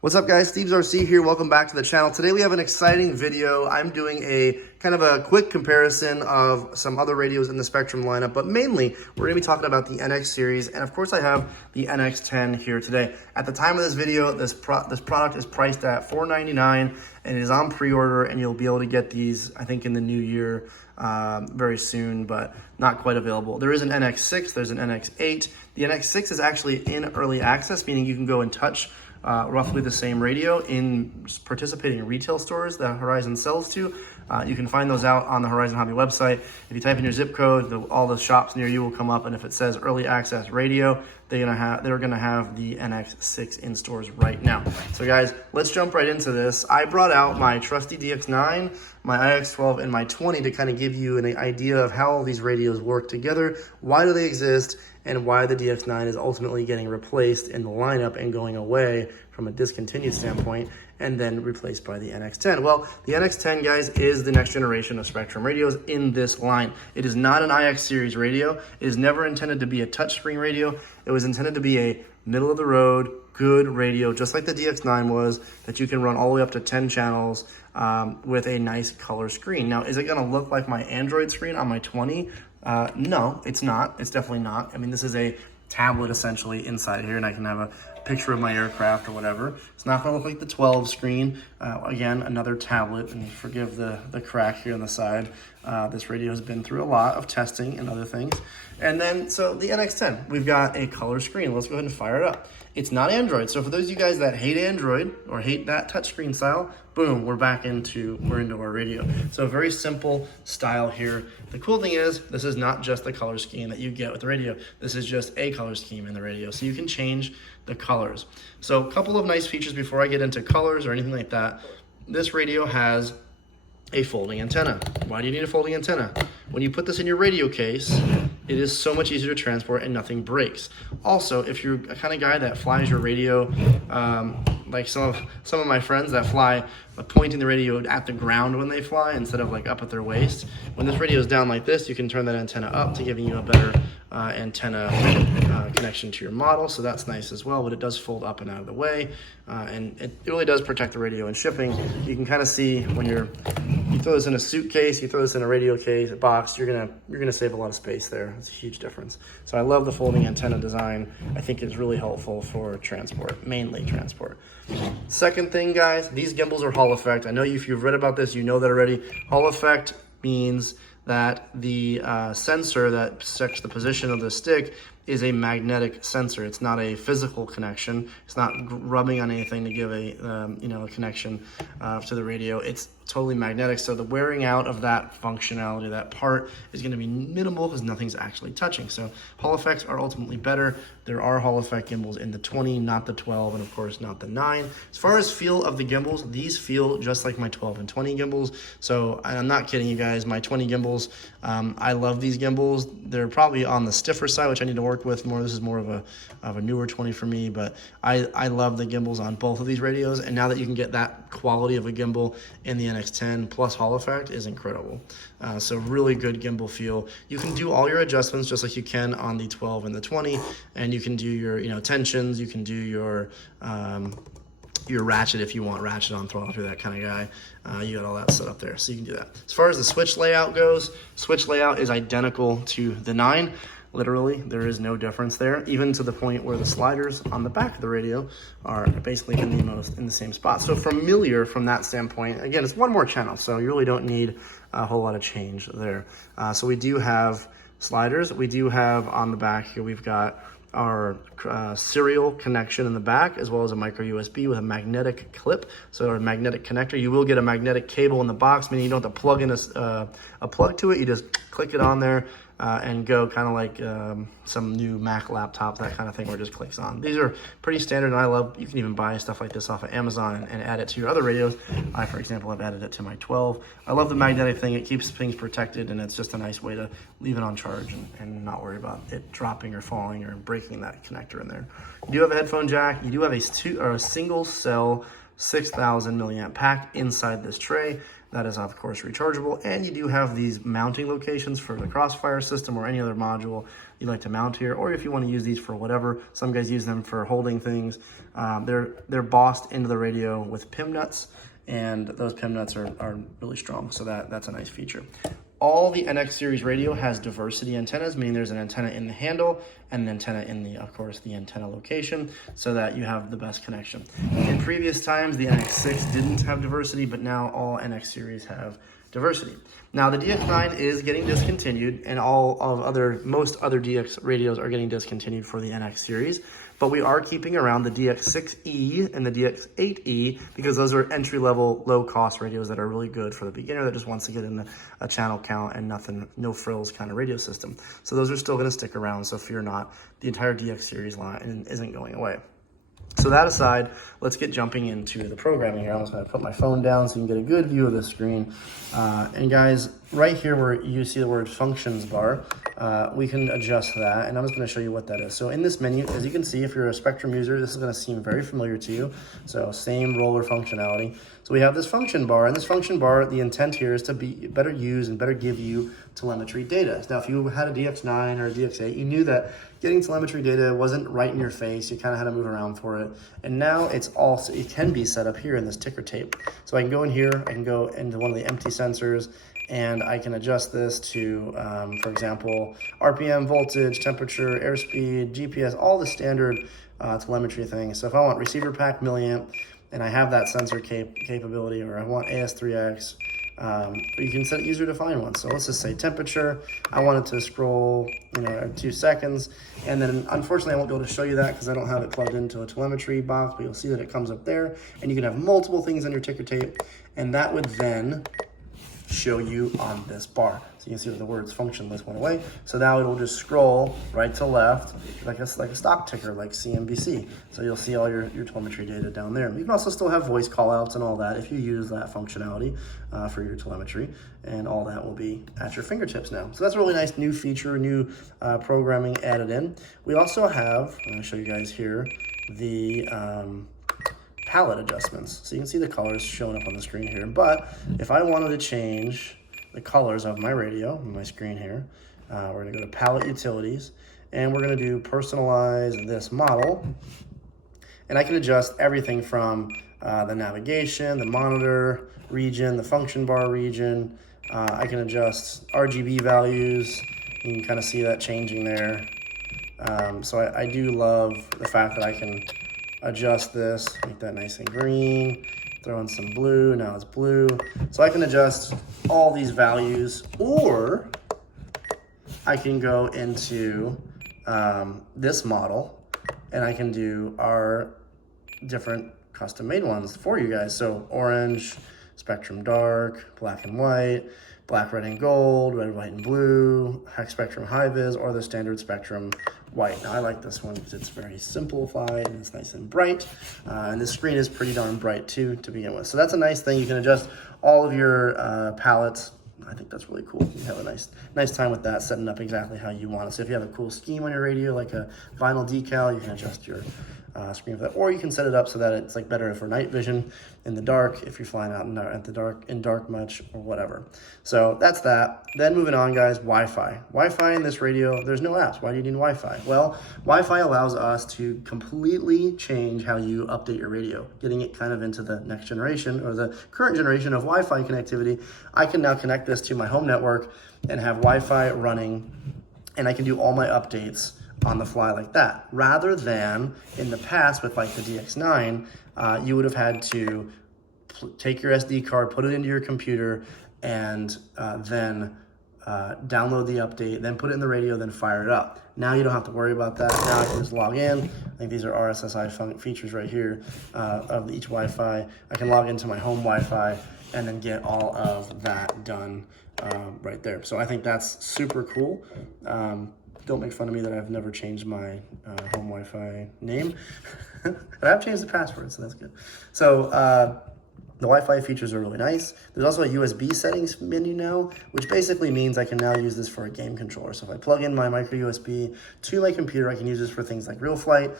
What's up guys, Steve's RC here. Welcome back to the channel. Today we have an exciting video. I'm doing a kind of a quick comparison of some other radios in the Spektrum lineup, but mainly we're gonna be talking about the NX series. And of course I have the NX10 here today. At the time of this video, this product is priced at $499 and it is on pre-order, and you'll be able to get these, I think, in the new year very soon, but not quite available. There is an NX6, there's an NX8. The NX6 is actually in early access, meaning you can go and touch roughly the same radio in participating retail stores that Horizon sells to. You can find those out on the Horizon Hobby website. If you type in your zip code, all the shops near you will come up, and if it says early access radio, they're gonna have the NX6 in stores right now. So guys, let's jump right into this. I brought out my trusty DX9, my IX12, and my 20 to kind of give you an idea of how all these radios work together, why do they exist, and why the DX9 is ultimately getting replaced in the lineup and going away from a discontinued standpoint, and then replaced by the NX10. Well, the NX10, guys, is the next generation of Spektrum radios in this line. It is not an IX series radio. It is never intended to be a touchscreen radio. It was intended to be a middle-of-the-road, good radio, just like the DX9 was, that you can run all the way up to 10 channels with a nice color screen. Now, is it gonna look like my Android screen on my 20? No, it's not. It's definitely not. I mean, this is a tablet essentially inside here, and I can have a picture of my aircraft or whatever. It's not going to look like the 12 screen. Again, another tablet, and forgive the crack here on the side. This radio has been through a lot of testing and other things. And then, so the NX10, we've got a color screen. Let's go ahead and fire it up. It's not Android. So for those of you guys that hate Android or hate that touchscreen style, boom, we're into our radio. So a very simple style here. The cool thing is, this is not just the color scheme that you get with the radio. This is just a color scheme in the radio. So you can change the colors. So a couple of nice features before I get into colors or anything like that. This radio has a folding antenna. Why do you need a folding antenna? When you put this in your radio case, it is so much easier to transport and nothing breaks. Also, if you're a kind of guy that flies your radio, like some of my friends that fly pointing the radio at the ground when they fly instead of like up at their waist, when this radio is down like this, you can turn that antenna up to giving you a better antenna connection to your model. So that's nice as well, but it does fold up and out of the way, and it really does protect the radio in shipping. You can kind of see when you throw this in a suitcase, you throw this in a radio case, a box, you're gonna save a lot of space there. It's a huge difference. So I love the folding antenna design. I think it's really helpful for transport, mainly transport. Second thing, guys, these gimbals are Hall effect. I know if you've read about this, you know that already. Hall effect means that the sensor that checks the position of the stick is a magnetic sensor. It's not a physical connection. It's not rubbing on anything to give a a connection to the radio. It's totally magnetic, so the wearing out of that functionality, that part, is going to be minimal because nothing's actually touching. So Hall effects are ultimately better. There are Hall effect gimbals in the 20, not the 12, and of course not the 9. As far as feel of the gimbals, these feel just like my 12 and 20 gimbals. So I'm not kidding you guys, my 20 gimbals, I love these gimbals. They're probably on the stiffer side, which I need to work with more. This is more of a newer 20 for me, but I love the gimbals on both of these radios, and now that you can get that quality of a gimbal in the NX10 plus Hall effect is incredible. So really good gimbal feel. You can do all your adjustments just like you can on the 12 and the 20, and you can do your tensions, you can do your ratchet if you want ratchet on throttle, if you're that kind of guy. You got all that set up there, so you can do that. As far as the switch layout goes, switch layout is identical to the 9. Literally, there is no difference there, even to the point where the sliders on the back of the radio are basically in the same spot. So familiar from that standpoint. Again, it's one more channel, so you really don't need a whole lot of change there. So we do have sliders. We do have on the back here, we've got our serial connection in the back, as well as a micro USB with a magnetic clip, so a magnetic connector. You will get a magnetic cable in the box, meaning you don't have to plug in a plug to it. You just click it on there and go, kind of like some new Mac laptops, that kind of thing, where it just clicks on. These are pretty standard, and I love, you can even buy stuff like this off of Amazon and add it to your other radios. I, for example, have added it to my 12. I love the magnetic thing. It keeps things protected, and it's just a nice way to leave it on charge and not worry about it dropping or falling or breaking that connector in there. You do have a headphone jack. You do have a single cell 6,000 milliamp pack inside this tray. That is, of course, rechargeable. And you do have these mounting locations for the Crossfire system or any other module you'd like to mount here, or if you want to use these for whatever. Some guys use them for holding things. They're bossed into the radio with pin nuts, and those pin nuts are really strong, so that's a nice feature. All the NX series radio has diversity antennas, meaning there's an antenna in the handle and an antenna in the, of course, the antenna location, so that you have the best connection. In previous times, the NX6 didn't have diversity, but now all NX series have diversity. Now the DX9 is getting discontinued, and most other DX radios are getting discontinued for the NX series, but we are keeping around the DX6E and the DX8E because those are entry-level, low-cost radios that are really good for the beginner that just wants to get in a channel count and no frills kind of radio system. So those are still going to stick around, so fear not. The entire DX series line isn't going away. So that aside, let's get jumping into the programming here. I'm just going to put my phone down so you can get a good view of the screen. And guys, right here where you see the word functions bar, we can adjust that, and I'm just going to show you what that is. So in this menu, as you can see, if you're a Spektrum user, this is going to seem very familiar to you. So same roller functionality. So we have this function bar, and this function bar, the intent here is to be better use and better give you telemetry data. Now, if you had a DX9 or a DX8, you knew that getting telemetry data wasn't right in your face. You kind of had to move around for it. And now it can be set up here in this ticker tape. So I can go in here, I can go into one of the empty sensors, and I can adjust this to, for example, RPM, voltage, temperature, airspeed, GPS, all the standard telemetry things. So if I want receiver pack milliamp, and I have that sensor capability, or I want AS3X, you can set user-defined ones. So let's just say temperature. I want it to scroll, every 2 seconds. And then unfortunately, I won't be able to show you that because I don't have it plugged into a telemetry box, but you'll see that it comes up there. And you can have multiple things on your ticker tape, and that would then show you on this bar. So you can see that the words function list went away. So now it'll just scroll right to left like a stock ticker, like CNBC. So you'll see all your telemetry data down there. You can also still have voice callouts and all that if you use that functionality for your telemetry, and all that will be at your fingertips now. So that's a really nice new feature, new programming added in. We also have, I'm gonna show you guys here, the palette adjustments. So you can see the colors showing up on the screen here. But if I wanted to change the colors of my radio on my screen here, we're gonna go to palette utilities, and we're gonna do personalize this model. And I can adjust everything from the navigation, the monitor region, the function bar region. I can adjust RGB values. You can kind of see that changing there. So I do love the fact that I can adjust this, make that nice and green, throw in some blue, now it's blue. So I can adjust all these values, or I can go into this model and I can do our different custom made ones for you guys. So orange, Spektrum dark, black and white, black, red, and gold, red, white, and blue, hex Spektrum high vis, or the standard Spektrum white. Now I like this one because it's very simplified and it's nice and bright. And this screen is pretty darn bright too to begin with. So that's a nice thing. You can adjust all of your palettes. I think that's really cool. You have a nice time with that, setting up exactly how you want it. So if you have a cool scheme on your radio, like a vinyl decal, you can adjust your screen for that, or you can set it up so that it's like better for night vision in the dark if you're flying out in dark much or whatever. So that's that. Then moving on, guys, Wi-Fi. Wi-Fi in this radio, there's no apps. Why do you need Wi-Fi? Well, Wi-Fi allows us to completely change how you update your radio, getting it kind of into the next generation or the current generation of Wi-Fi connectivity. I can now connect this to my home network and have Wi-Fi running, and I can do all my updates on the fly like that, rather than in the past with like the DX9, you would have had to take your SD card, put it into your computer, and then download the update, then put it in the radio, then fire it up. Now you don't have to worry about that. Now I can just log in. I think these are RSSI features right here of each Wi-Fi. I can log into my home Wi-Fi and then get all of that done right there. So I think that's super cool. Don't make fun of me that I've never changed my home Wi-Fi name. But I've changed the password, so that's good. So The Wi-Fi features are really nice. There's also a USB settings menu now, which basically means I can now use this for a game controller. So if I plug in my micro USB to my computer, I can use this for things like Real Flight,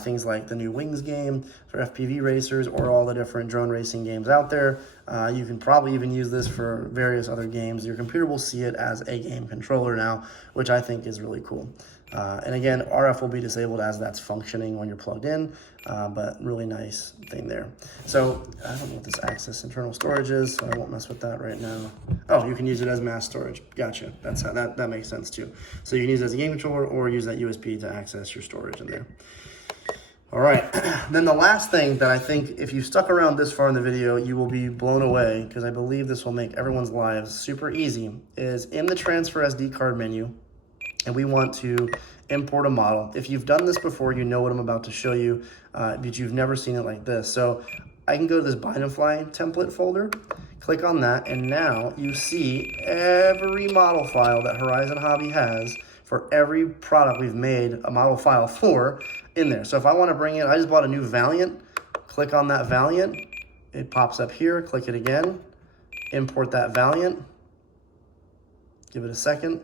things like the new Wings game, for FPV racers, or all the different drone racing games out there. You can probably even use this for various other games. Your computer will see it as a game controller now, which I think is really cool. And again, RF will be disabled as that's functioning when you're plugged in, but really nice thing there. So I don't know what this access internal storage is, so I won't mess with that right now. Oh, you can use it as mass storage. Gotcha. That's how that makes sense too. So you can use it as a game controller or use that USB to access your storage in there. All right, then the last thing that I think if you stuck around this far in the video, you will be blown away, because I believe this will make everyone's lives super easy, is in the transfer SD card menu, and we want to import a model. If you've done this before, you know what I'm about to show you, but you've never seen it like this. So I can go to this Bind and Fly template folder, click on that, and now you see every model file that Horizon Hobby has for every product we've made a model file for in there. So if I want to bring in, I just bought a new Valiant, click on that Valiant, it pops up here, click it again, import that Valiant, give it a second,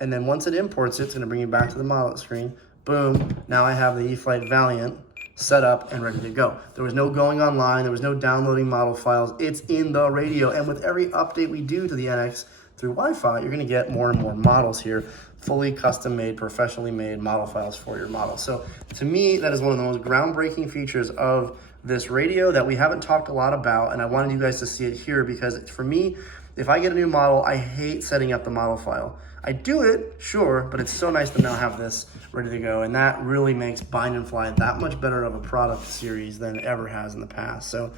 and then once it imports it, it's going to bring you back to the model screen. Boom, now I have the E-Flite Valiant set up and ready to go. There was no going online, there was no downloading model files, it's in the radio, and with every update we do to the NX through Wi-Fi, you're going to get more and more models here, fully custom made, professionally made model files for your model. So to me, that is one of the most groundbreaking features of this radio that we haven't talked a lot about, and I wanted you guys to see it here, because for me, if I get a new model, I hate setting up the model file. I do it, sure, but it's so nice to now have this ready to go, and that really makes Bind and Fly that much better of a product series than it ever has in the past. So,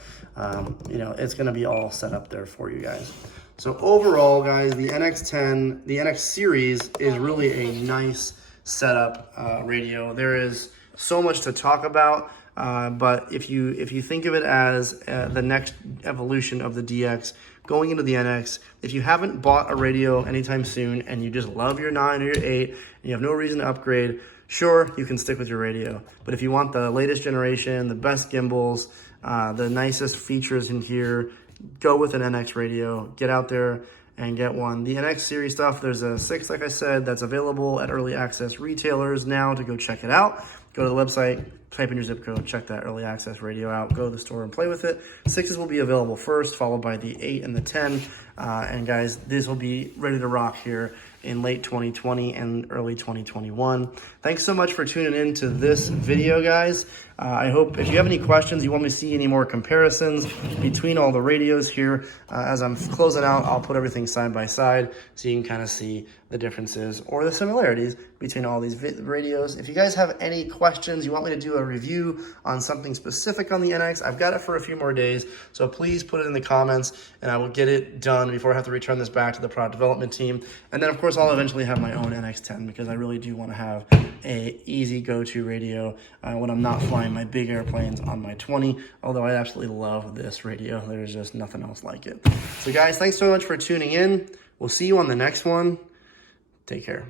you know, it's gonna be all set up there for you guys. So overall, guys, the NX10, the NX series is really a nice setup radio. There is so much to talk about, but if you think of it as the next evolution of the DX going into the NX, if you haven't bought a radio anytime soon and you just love your 9 or your 8 and you have no reason to upgrade, sure, you can stick with your radio. But if you want the latest generation, the best gimbals, the nicest features in here, go with an NX radio. Get out there and get one. The NX series stuff, there's a 6, like I said, that's available at early access retailers now to go check it out. Go to the website, type in your zip code, check that early access radio out, go to the store and play with it. 6s will be available first, followed by the 8 and the 10. And guys, this will be ready to rock here in late 2020 and early 2021. Thanks so much for tuning in to this video, guys. I hope if you have any questions, you want me to see any more comparisons between all the radios here, as I'm closing out, I'll put everything side by side so you can kind of see the differences or the similarities between all these radios. If you guys have any questions, you want me to do a review on something specific on the NX, I've got it for a few more days, so please put it in the comments and I will get it done before I have to return this back to the product development team. And then of course I'll eventually have my own NX10, because I really do want to have a easy go-to radio when I'm not flying my big airplanes on my 20, although I absolutely love this radio. There's just nothing else like it. So guys, thanks so much for tuning in. We'll see you on the next one. Take care.